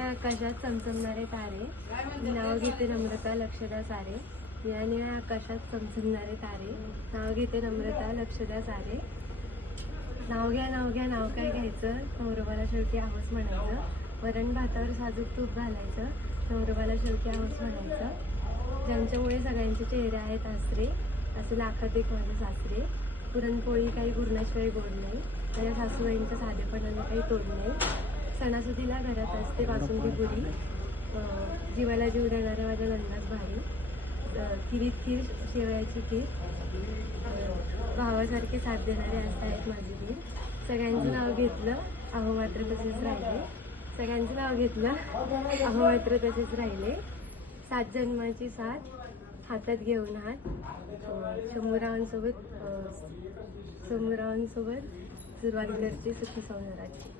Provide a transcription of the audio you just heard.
आकाशात चमचमणारे तारे, नाव घेते नम्रता लक्ष द्या सारे. या निळ्या आकाशात चमचमणारे तारे, नाव घेते नम्रता लक्ष द्या सारे. नाव घ्या नाव घ्या नाव काय घ्यायचं, नवरोबाला शेवटी आहोस म्हणायचं. वरण भातावर साजूक तूप घालायचं, नवरोबाला शेवटी आहोस म्हणायचं. ज्यांच्यामुळे सगळ्यांचे चेहरे आहेत आसरे, असे लाखात एक माझे सासरे. पुरणपोळी काही पुरणाशिवाय गोड नाही, माझ्या सासूबाईंच्या साधेपणाने काही तोड नाही. सणासुदीला घरात असते बासुंदी पुरी, जीवाला जीव देणाऱ्या माझ्या नंदाच भारी. खिरीत खीर शेवयाची खीर, भावासारखे साथ देणारे असं आहेत माझी वीर. सगळ्यांचं नाव घेतलं अहो मात्र तसेच राहिले, सगळ्यांचं नाव घेतलं अहो मात्र तसेच राहिले. 7 जन्माची साथ हातात घेऊन हात, शंभूरावांसोबत सुरुवात करची सुखी संसाराची.